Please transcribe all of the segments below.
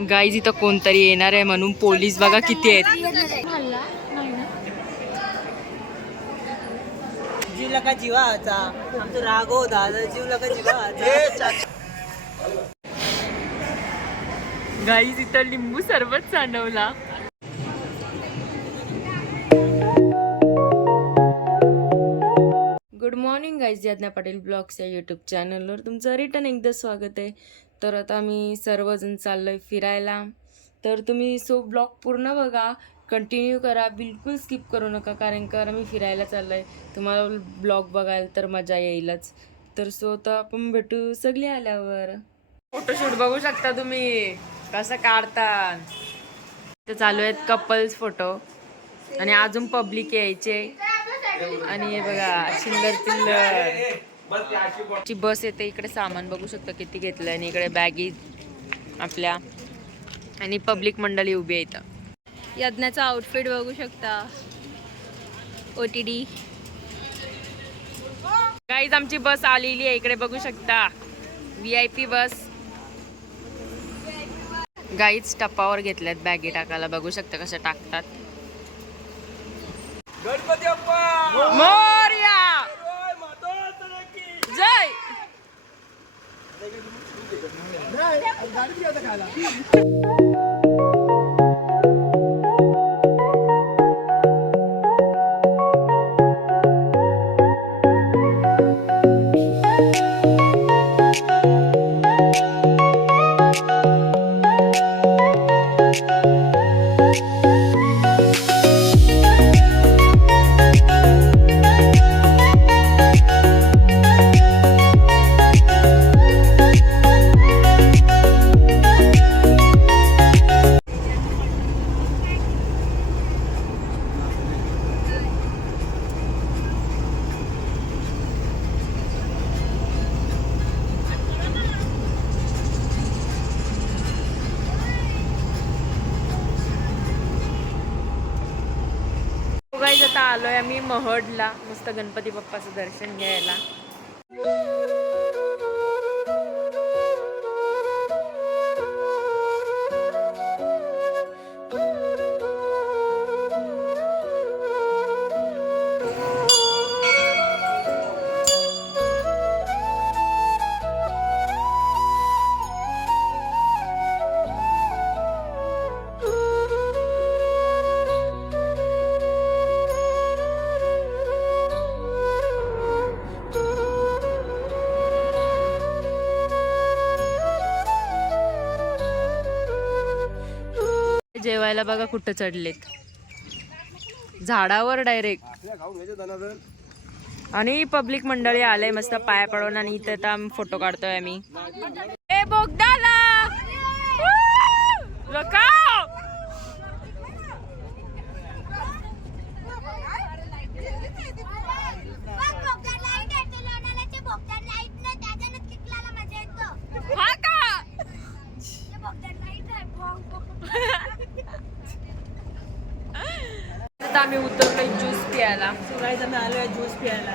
Guys इथं कोणतरी येणार आहे म्हणून पोलीस बघा किती आहेत. जीवला का जीवाचा आमचा राघव दादा जीवला का जीवाचा. गाईज इथं लिंबू सरबत सांडवला. Good morning guys, Yadnya Patil blogs या यूट्यूब चॅनलवर तुमचं रिटर्न एकदा स्वागत आहे. तर आता आम्ही सर्वजण चाललोय फिरायला. तर तुम्ही ब्लॉग पूर्ण बघा, कंटिन्यू करा, बिलकुल स्किप करू नका, कारण का आम्ही फिरायला चाललोय. तुम्हाला ब्लॉग बघायला तर मजा येईलच. तर आता आपण भेटू सगळे आल्यावर. फोटोशूट बघू शकता तुम्ही कसं काढतात. तर चालू आहेत कपल्स फोटो आणि अजून पब्लिक यायचे. आणि हे बघा चिल्लर ची बस येते. इकडे सामान बघू शकता किती घेतलं आणि इकडे बॅगी आपल्या आणि पब्लिक मंडळी उभी आहे इथं. यज्ञाचा आउटफिट बघू शकता. OTD गाईज आमची बस आलेली आहे, इकडे बघू शकता VIP बस. गाईज टप्पावर घेतल्यात बॅगी टाकायला, बघू शकता कसं टाकतात. गणपती बाप्पा मोरया जय. गाईज आता आलोय आम्ही महडला, मस्त गणपती बाप्पाचं दर्शन घ्यायला. जेवायला बघा कुठं चढलेत, झाडावर डायरेक्ट. आणि पब्लिक मंडळी आले मस्त पाया पडून आणि इथे आता फोटो काढतोय आम्ही. ए बोगदाला आम्ही उतरलोय ज्यूस प्यायला. आम्ही आलोय ज्यूस प्यायला.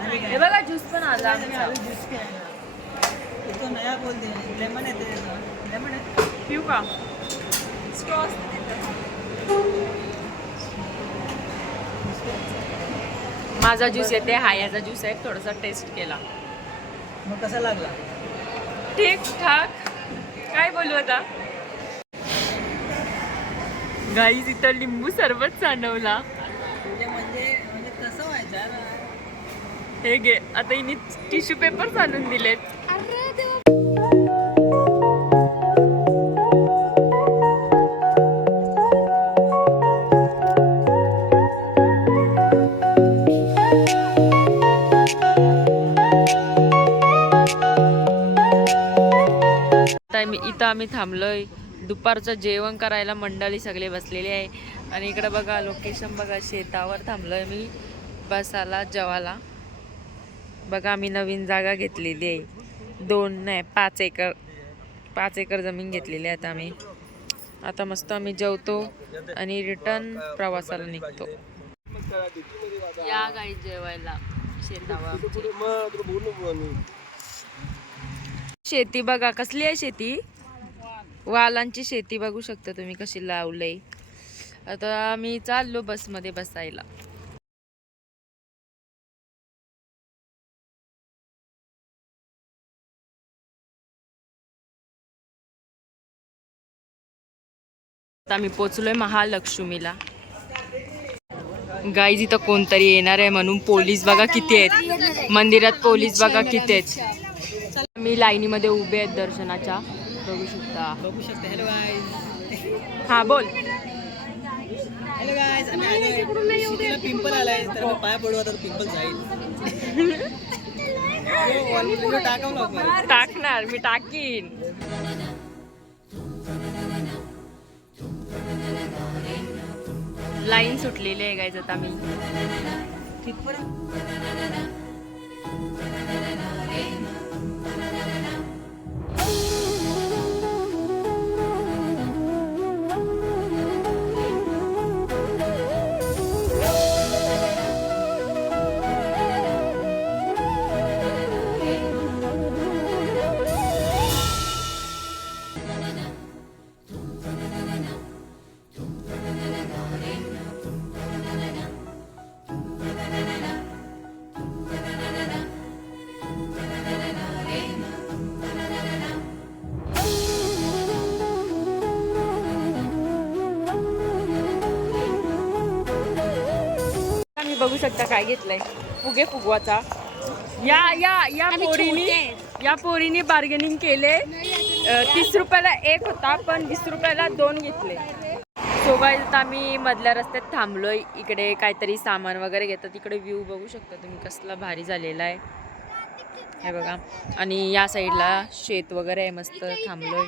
आणि हे बघा ज्यूस पण आला. ज्यूस प्यायला तो नया बोलते लेमन येते. लेमन पिऊ का? माझा ज्यूस येते, हा याचा ज्यूस आहे. थोडासा टेस्ट केला. मग कसा लागला? ठीक ठाक, काय बोलू आता. गाईज इथं लिंबू सरबत सांडवला. म्हणजे कसं व्हायचं. हे घे, आता हिने टिश्यू पेपर आणून दिलेत. इथं आम्ही थांबलोय दुपारचं जेवण करायला. मंडळी सगळे बसलेले आहे. आणि इकडे बघा लोकेशन बघा, शेतावर थांबलोय मी बसाला जेवायला. बघा आम्ही नवीन जागा घेतलेली आहे. 2 नाही 5 एकर 5 एकर जमीन घेतलेली आहे आम्ही. आता मस्त आम्ही जेवतो आणि रिटर्न प्रवासाला निघतो. या गाई जेवायला शेतावर. शेती बघा कसली आहे शेती. वालांची शेती बघू शकता तुम्ही कशी लावलंय. आता आम्ही चाललो बसमध्ये बसायला. आता आम्ही पोचलोय महालक्ष्मीला. गाईज इथं कोणतरी येणार आहे म्हणून पोलीस बघा किती आहेत. मंदिरात पोलीस बघा किती आहेत. मी लाईनीमध्ये उभे आहेत दर्शनाच्या. बघू शकता. Hello guys. हा बोल. हॅलो गाईज, आम्ही आलोय. शिटीला पिंपल आलाय तर मग पाय पडू आता पिंपल जाईल. टाकणार मी टाकीन. लाईन सुटलेली आहे गाईज. आता मी बघू शकता काय घेतलंय. फुगे फुगवाचा. या पोरीने बार्गेनिंग केले. 30 रुपयाला एक होता पण 20 रुपयाला 2 घेतले. सो गाईज आता आम्ही मधल्या रस्त्यात थांबलोय. इकडे काहीतरी सामान वगैरे घेतात. इकडे व्ह्यू बघू शकता तुम्ही कसला भारी झालेला आहे हे बघा. आणि या साईडला शेत वगैरे आहे. मस्त थांबलोय.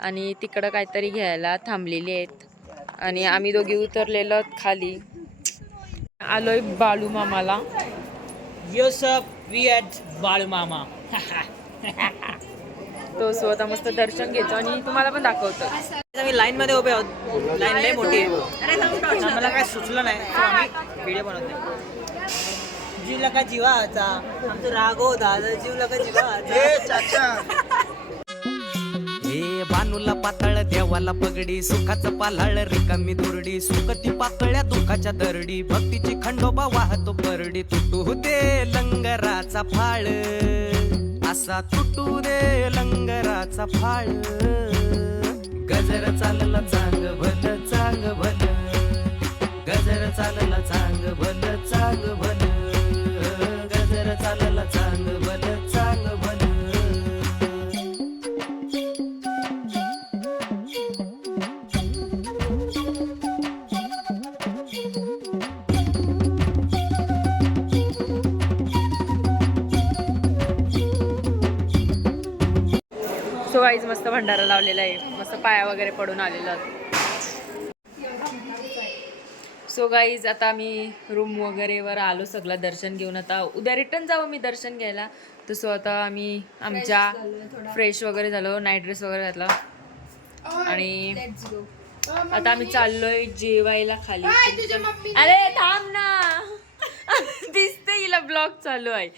आणि तिकडं काहीतरी घ्यायला थांबलेली आहेत. आणि आम्ही दोघी उतरलेलो खाली. आलोय बालू मामाला. यो सब वी ॲट बाळू मामा. तो स्वतः मस्त दर्शन घेतो आणि तुम्हाला पण दाखवतो. आम्ही लाईन मध्ये उभे आहोत. लाईन लय मोठी आहे. आम्हाला काय सुचलं नाही तर आम्ही व्हिडिओ बनवतो. जीवला का जीवाचा आमचं राघव दादा. जीवला का जीवाचा. हे बानूला पातळ देवाला पगडी सुखाचं पालाळ रिकामी दुरडी सुखती पातळ्या दुखाच्या दरडी भक्तीची खंडोबा वाहतो परडी तुटू दे लंगराचा फाळ असा तुटू दे लंगराचा फाळ गजर चालला चांग भल चांग भल गजर चालला चांग भल चांग भल गजर चालला चांग भल चांग भल. सो गाईज मस्त भंडारा लावलेला आहे. मस्त पाया वगैरे पडून आलेला. सो गाईज आता आम्ही रूम वगैरे वर आलो. सगळं दर्शन घेऊन आता उद्या रिटर्न जाऊ मी दर्शन घ्यायला. तसं आता आम्ही आमच्या फ्रेश वगैरे झालो. नाईट ड्रेस वगैरे घातला आणि आता आम्ही चाललोय जेवायला खाली. अरे थांब ना. दिसते हिला ब्लॉग चालू आहे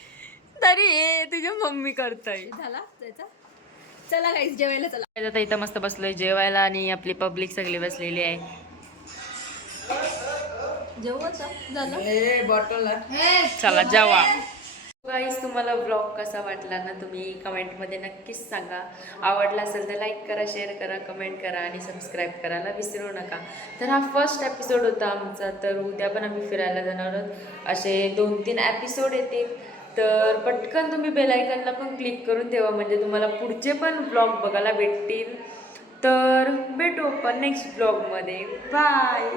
तरी हे तुझ्या मम्मी करताय. चला गाईस जेवायला चला. आता इथं मस्त बसलोय जेवायला आणि आपली पब्लिक सगळी बसलेली आहे. चला जेवा. गाईस तुम्हाला ब्लॉग कसा वाटला ना तुम्ही कमेंटमध्ये नक्कीच सांगा. आवडला असेल तर लाईक करा, शेअर करा, कमेंट करा आणि सबस्क्राईब करायला विसरू नका. तर हा फर्स्ट एपिसोड होता आमचा. तर उद्या पण आम्ही फिरायला जाणार आहोत. असे 2-3 एपिसोड येतील. तर पटकन तुम्ही बेलायकनला पण क्लिक करून ठेवा म्हणजे तुम्हाला पुढचे पण ब्लॉग बघायला भेटतील. तर भेटू आपण नेक्स्ट ब्लॉगमध्ये. बाय.